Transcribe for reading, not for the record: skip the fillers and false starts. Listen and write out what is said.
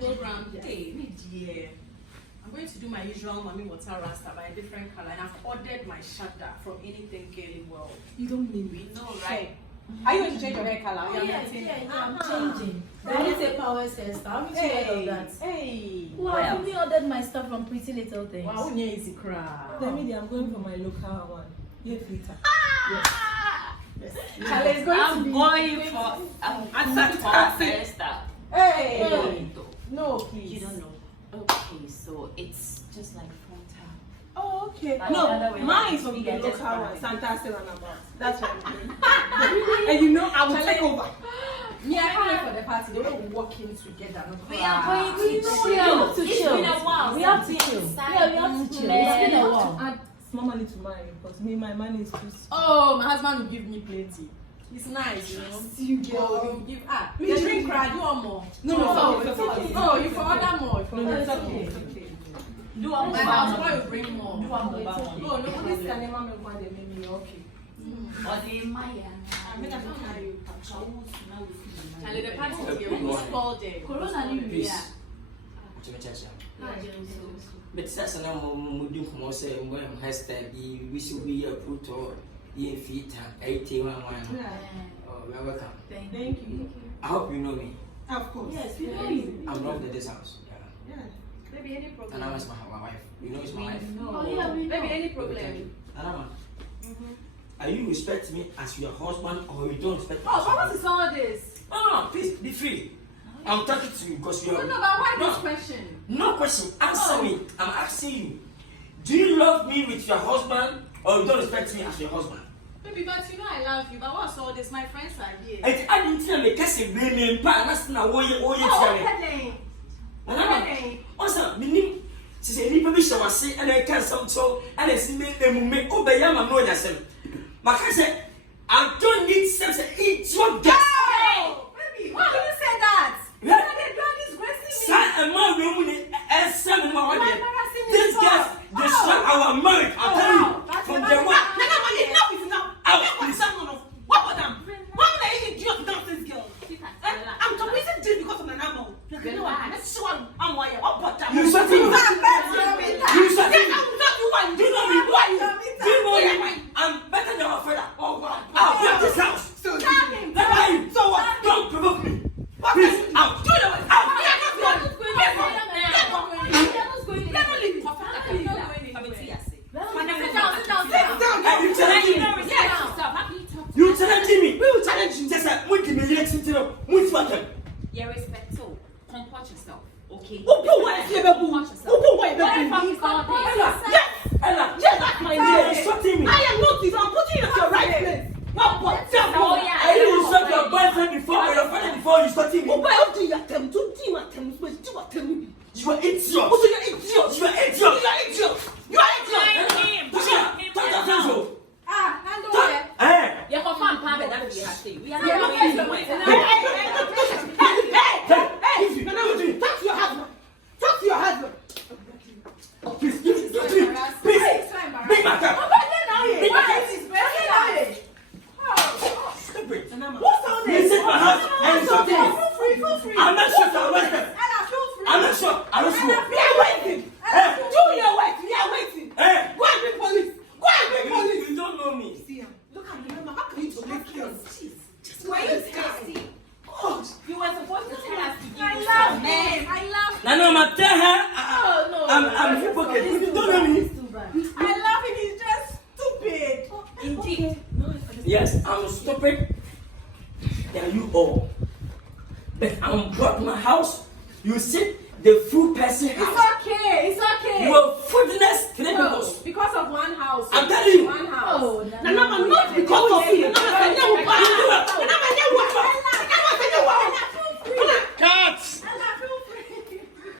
program. Hey, dear. I'm going to do my usual Mami Water Rasta by a different color, and I've ordered my shadda from Anything Girly World. You don't mean we know, right? Are you going to change your hair color? Yeah, I'm changing. That is a power sister. Haven't you heard of that? Hey. Wow, I only ordered my stuff from Pretty Little Things. Wow, easy crowd. Tell me, I'm going for my local one. Yeah, filter. Yes. I'm going for hairstyle. Hey. No, please. You don't know. Okay, so it's just like frontal. Oh, okay. No, mine is from the local one. Santa Serenaba. That's what I'm doing. And you know, I will take over. Me, I can't wait for the party. They will walk in together. We are going to chill. It's been a while. We have to chill. Yeah, we have to chill. It's been a while. Add small money to mine because me, my money is too small. Oh, my husband will give me plenty. It's nice, you know. You girl. You give the drink cry, you want more. No, it's okay. Oh, you can order more. No, it's okay. It's okay. Do My houseboy will bring more. Do one more. Oh, no, this is an Emma one they made me okay. Or the Maya. I'm going to carry you. Charlie, the party is here. We'll spoil day. Corona New Year. But that's an amount of more say when I'm hashtag we should be a put or in feet 81. Oh, welcome. Thank you. I hope you know me. Of course. Yes, we know you. I'm loved at this house. Yeah. Maybe any problem. And I was my wife. You know it's my wife. Oh, yeah, we know. Maybe any problem. Anama, are you respect me as your husband or you don't respect me? Oh, but what is all this? No, please be free. I'm talking to you because you are. No, but why this question? No question. Answer me. I'm asking you. Do you love me with your husband or you don't respect me as your husband? Baby, but you know I love you. But what's all this? My friends are here. I didn't tell me because you bring me in part. That's not what you Oh, okay. Also, meaning, she said, "You probably shall say, and I can't so, and I see me, make over Yama know yourself." But I said, I don't need sex to eat your gas. Baby, why did you say that? Yeah. You're disgracing me. Son and my woman and seven more. This gas destroy our marriage. I'll tell you from the one. Enough is enough. What about them? Why would I idiot without this girl? I'm talking just because of my number. You know what? Let's show I'm why what about them? You shut me. You shut me. You know me. Why? Do you know me? I'm better than your father. Oh God. I'll build this house. So what? Don't provoke me. Please, out. Do it away. Out. You challenging me. We will challenge you. Just like we give me reaction to them. Which one? Yeah, respectful. Comport yourself. Okay. Ella, that's my dear. You're shutting me. I am not this. I'm putting you at your right place. What? I didn't shut your boyfriend before or your father before you shutting me. You are idiot. You are idiot. You are idiot. Yeah, confirm Pamela that we have to. We are not going Talk to your husband. Talk to your husband. Please. Bring back up. Stupid. What's all this? Visit my house and something. Feel free. I'm not sure I'm welcome. I'm not sure. I don't know. We are waiting. Do your work. We are waiting. Go and bring police. You don't know me. See, look at me. How can you take care of this? Why are you tasty? God. You were supposed to tell us to give I you love some. him. No, I'm tell her. I'm no. hypocrite. You don't know me. I love him. He's just stupid. Indeed. Yes, I'm stupid. Than you all. But I'm brought my house. You sit the food person house. It's okay. You are foodless criminals. Because of one house. I'm telling you. One house. Not because of you.